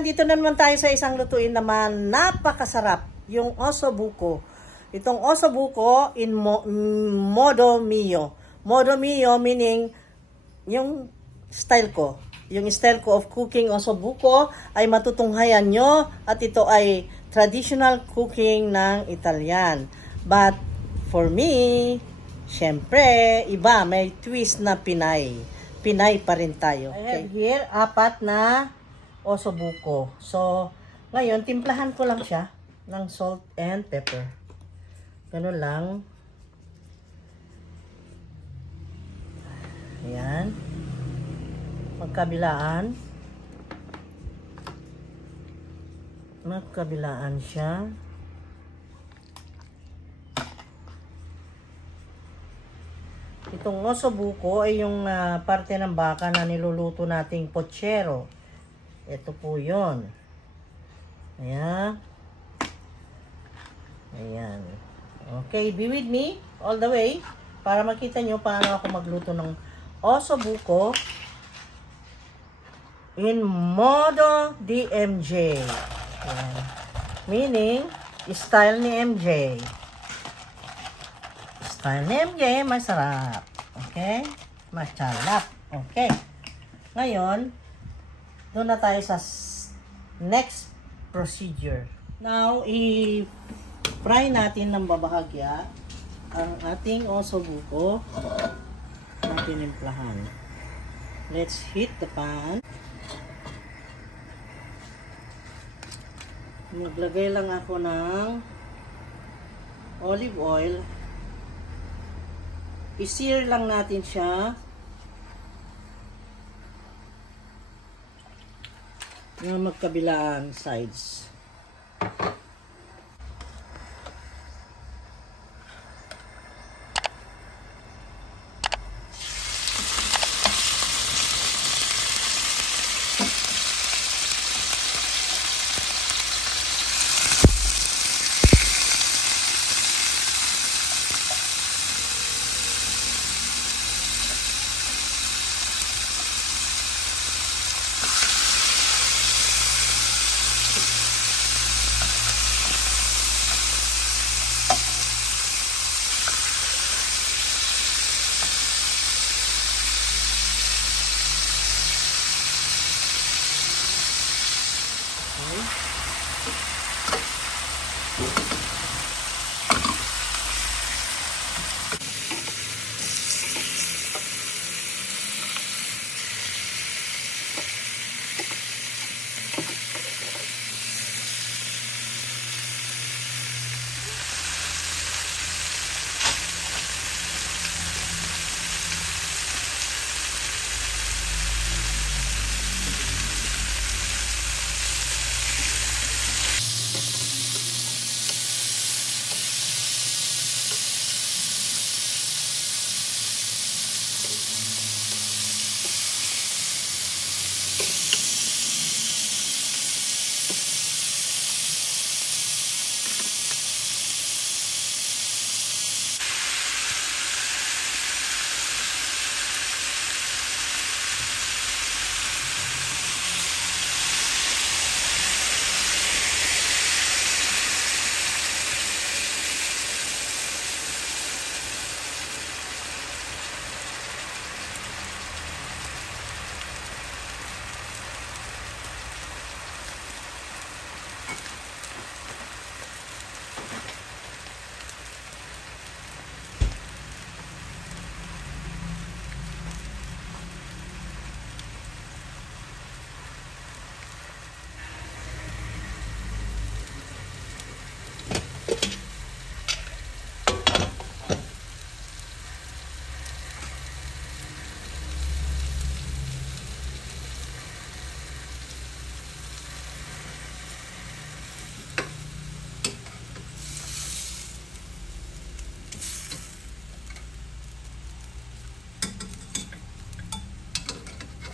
nandito na naman tayo sa isang lutuin naman napakasarap, yung osobuco. Itong osobuco in modo mio. Modo mio meaning yung style ko. Yung style ko of cooking osobuco ay matutunghayan nyo at ito ay traditional cooking ng Italian. But for me, syempre, iba, may twist na Pinay. Pinay pa rin tayo. Okay. I have here, 4 na osobuco. So, ngayon, timplahan ko lang siya ng salt and pepper. Ganun lang. Ayan. Magkabilaan. Magkabilaan siya. Itong osobuco ay yung parte ng baka na niluluto nating pochero. Ito po yun. Ayan. Ayan. Okay, be with me all the way para makita nyo paano ako magluto ng osobuco in modo di MJ. Ayan. Meaning, style ni MJ. Style ni MJ, masarap. Okay? Masarap. Okay. Ngayon, doon na tayo sa next procedure. Now, i-fry natin ng babahagya ang ating osobuco na tinimplahan. Let's heat the pan. Maglagay lang ako ng olive oil. I-sear lang natin siya na magkabilang sides.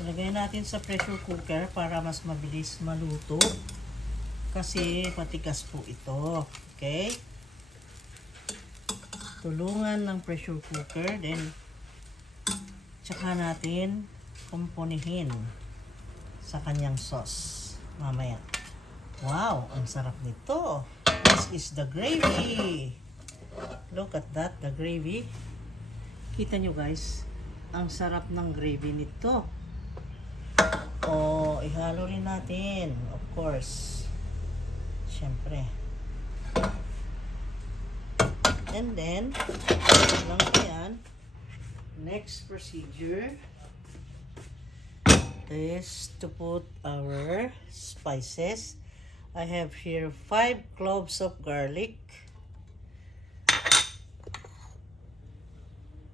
Lagay natin sa pressure cooker para mas mabilis maluto. Kasi matigas po ito. Okay? Tulungan ng pressure cooker. Then, tsaka natin kumpunihin sa kanyang sauce. mamaya. Wow, ang sarap nito. This is the gravy. Look at that, the gravy. Kita nyo guys, ang sarap ng gravy nito. Oh, ihalo rin natin, of course. Siyempre. And then, lang yan. Next procedure is to put our spices. I have here 5 cloves of garlic,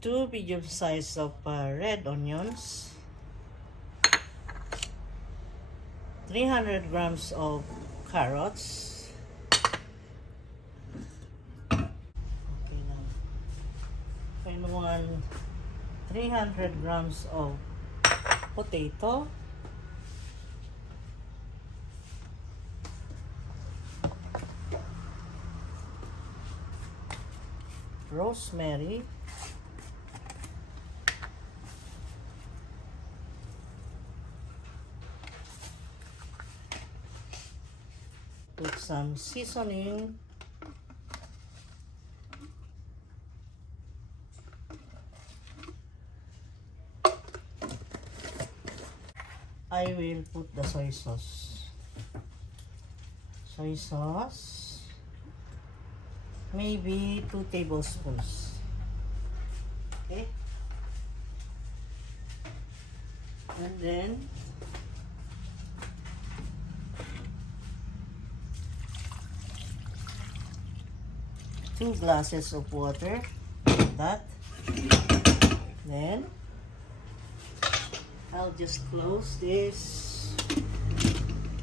2 medium size of red onions, 300 grams of carrots. Okay now. And 300 grams of potato. Rosemary. Put some seasoning. I will put the soy sauce. Soy sauce. Maybe 2 tablespoons. Okay. And then two glasses of water. Like that. Then I'll just close this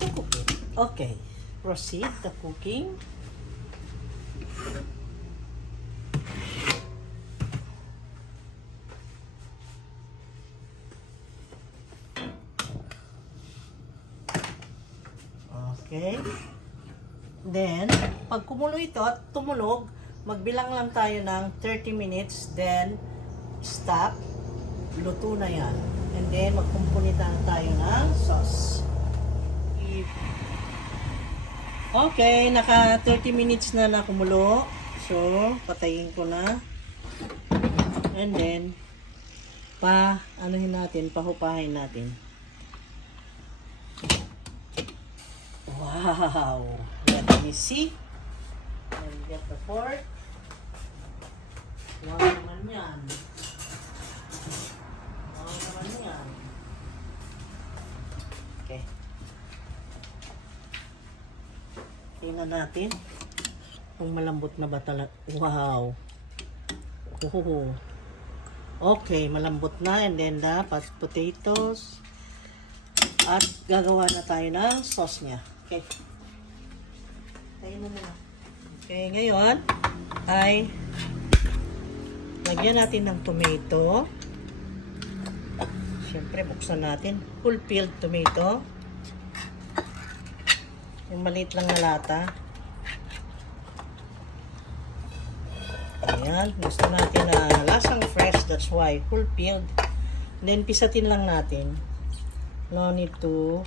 to cook it. Okay. Proceed the cooking. Okay. Then, pag kumulo ito at tumunog, magbilang lang tayo ng 30 minutes. Then, stop. Luto na yan. And then, magkumpunita na tayo ng sauce. Okay, naka 30 minutes na nakumulo. So, patayin ko na. And then, pahupahin natin. Wow! Let me see. Let me get the fork. Wow naman yan. Wow naman yan. Okay. Tingnan natin kung malambot na ba talaga. Wow! Oh. Okay, malambot na. And then the potatoes. At gagawa na tayo ng sauce niya. Okay. Tayo mo muna. Okay, ngayon ay lagyan natin ng tomato. Siyempre, buksan natin. Full peeled tomato. Yung maliit lang na lata. Ayan. Gusto natin na lasang fresh. That's why full peeled. Then, pisatin lang natin. No need to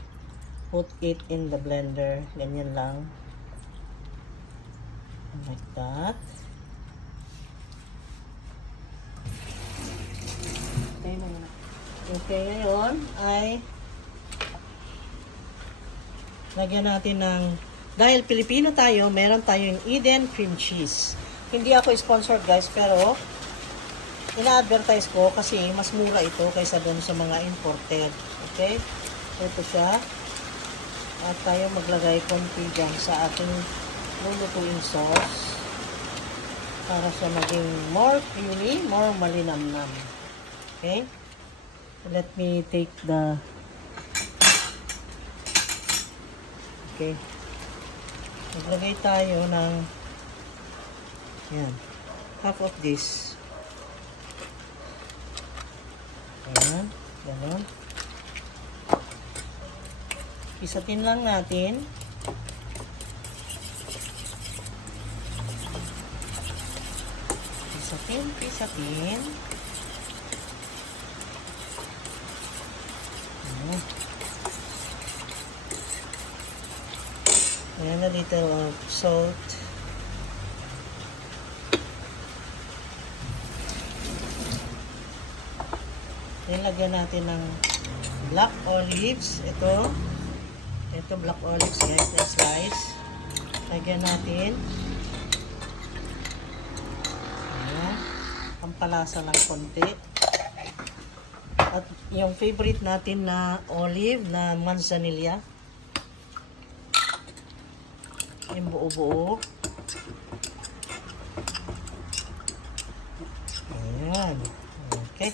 put it in the blender. Ganyan lang. Like that. Okay, ngayon ay lagyan natin ng, dahil Pilipino tayo, meron tayong Eden cream cheese. Hindi ako sponsored guys, pero ina-advertise ko kasi mas mura ito kaysa doon sa mga imported. Okay? Ito siya. At tayo maglagay konti dyan sa ating lulutuin sauce para siya maging more creamy, more malinamnam. Okay? Let me take the... Okay. Maglagay tayo ng yan. Half of this. Ayan. Ganon. Pisatin lang natin. Pisatin. Ayan, a little of salt. Nilagyan natin ng black olives. Ito black olives guys, na slice. Lagyan natin. Ayan. Pampalasa ng konti. At yung favorite natin na olive na manzanilla. Yung buo-buo. Ayan. Okay.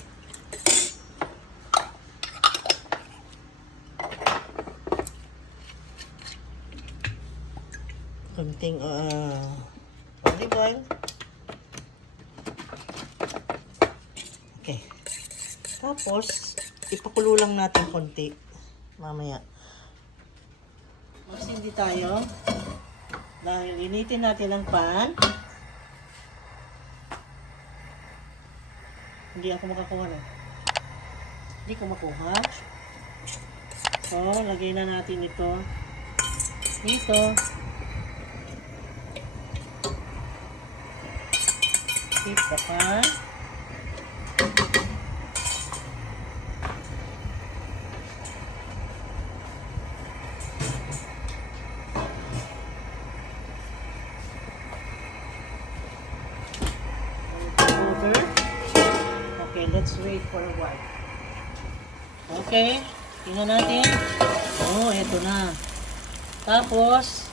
Kunting olive oil. Okay. Tapos, ipakulo lang natin konti. Mamaya. Magsindi tayo. Dahil initin natin ang pan. Hindi ako makakuha na. Hindi ko makuha. So, lagay na natin ito. Dito. Heat the pan. Okay, let's wait for a while. Okay, tingnan natin. Oh, eto na. Tapos,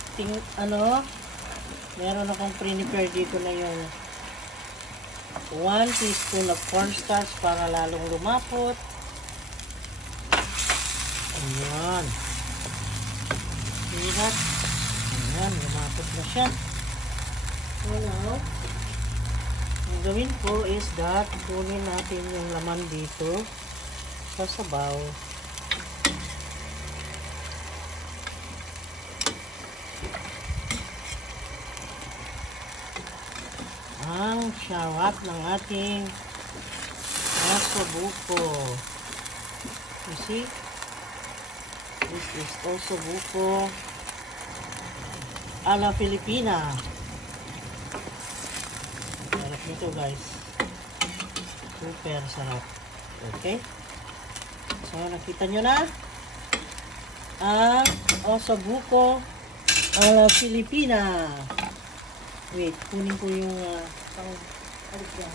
meron akong prepare dito na yung 1 teaspoon of cornstarch para lalong lumapot. Ayan. See that? Ayan, lumapot na siya. So now, ang gawin ko is that kunin natin yung laman dito sa sabaw. Ang sarap ng ating ossobuco. You see? This is ossobuco a la Filipina. Sarap nito guys. Super sarap. Okay? So, nakita nyo na ang ossobuco a la Filipina. Wait, kunin ko yung alik yan.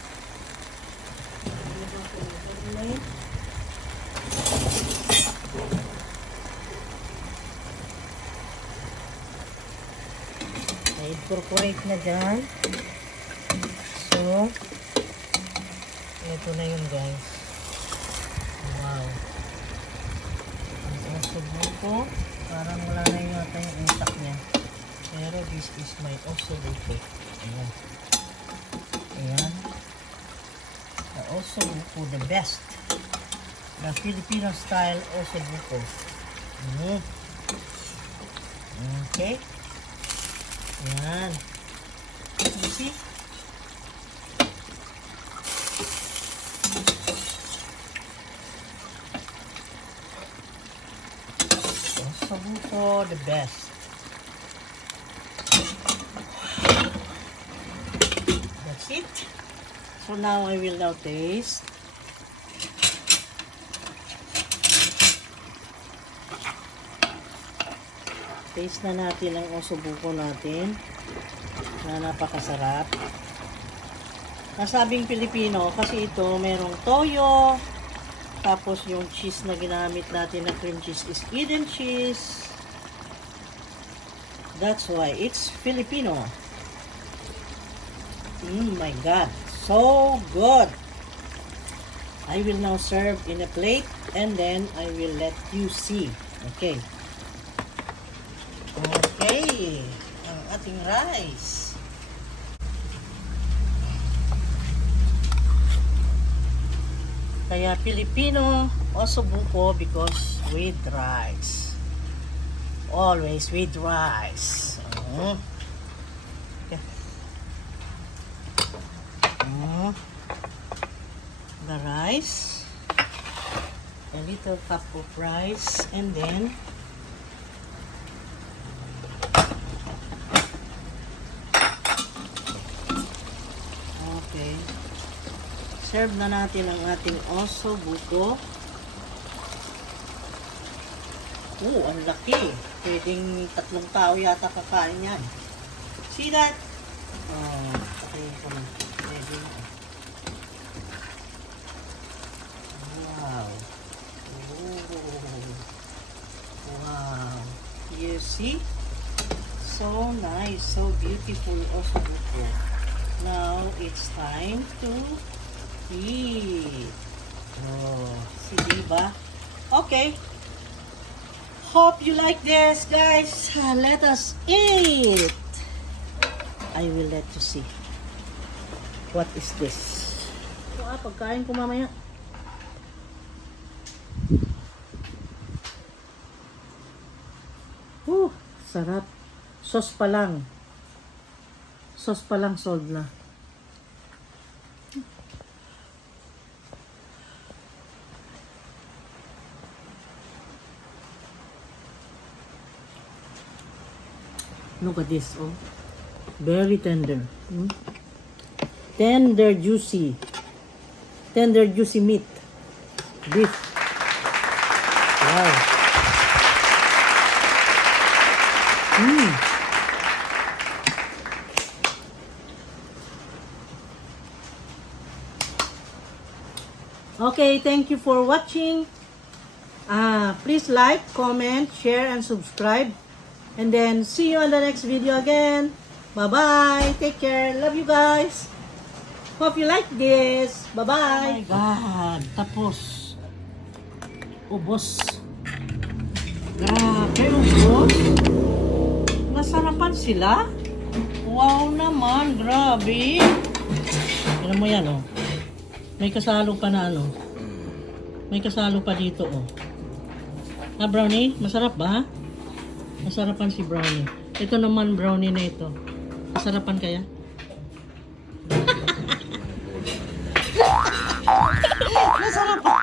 I-incorporate na dyan. So, ito na yun guys. Wow. Ang ossobuco, parang wala na yata yung intact niya. Pero this is my ossobuco. Ayan. Ayan. The ossobuco, the best. The Filipino style ossobuco. Okay. Ayan. You see? Ossobuco, the best. That's it. So now I will now taste. Taste na natin ang ossobuco natin na napakasarap. Nasabing Pilipino kasi ito merong toyo, tapos yung cheese na ginamit natin na cream cheese is Eden cheese. That's why it's Filipino. My God, so good. I will now serve in a plate and then I will let you see. Okay. Okay, ang ating rice. Kaya Filipino ossobuco because with rice. Always with rice. Okay. The rice. A little cup of rice and then Okay. Serve na natin ang ating oso buko. Ang laki. Pwedeng 3 tao yata kakain yan. See that? Okay, come on. Pwede na. Wow. Wow. You see? So nice. So beautiful oso buko. Now, it's time to eat. See, diba? Okay. Hope you like this, guys. Let us eat. I will let you see. What is this? Pagkain ko mamaya. Sarap. Sauce pa lang. Sauce pa lang sold na. Look at this, oh. Very tender. Tender, juicy. Tender, juicy meat. Beef. Wow. Okay, thank you for watching. Please like, comment, share, and subscribe. And then, see you on the next video again. Bye-bye. Take care. Love you guys. Hope you like this. Bye-bye. Oh my God. Tapos. Ubos. Grabe, ubos. Nasarapan sila. Wow naman. Grabe. Tignan mo yan, oh. May kasalo pa na, ano. May kasalo pa dito, oh. Brownie? Masarap ba? Masarapan si Brownie. Ito naman brownie na ito. Masarapan kaya? Masarapan.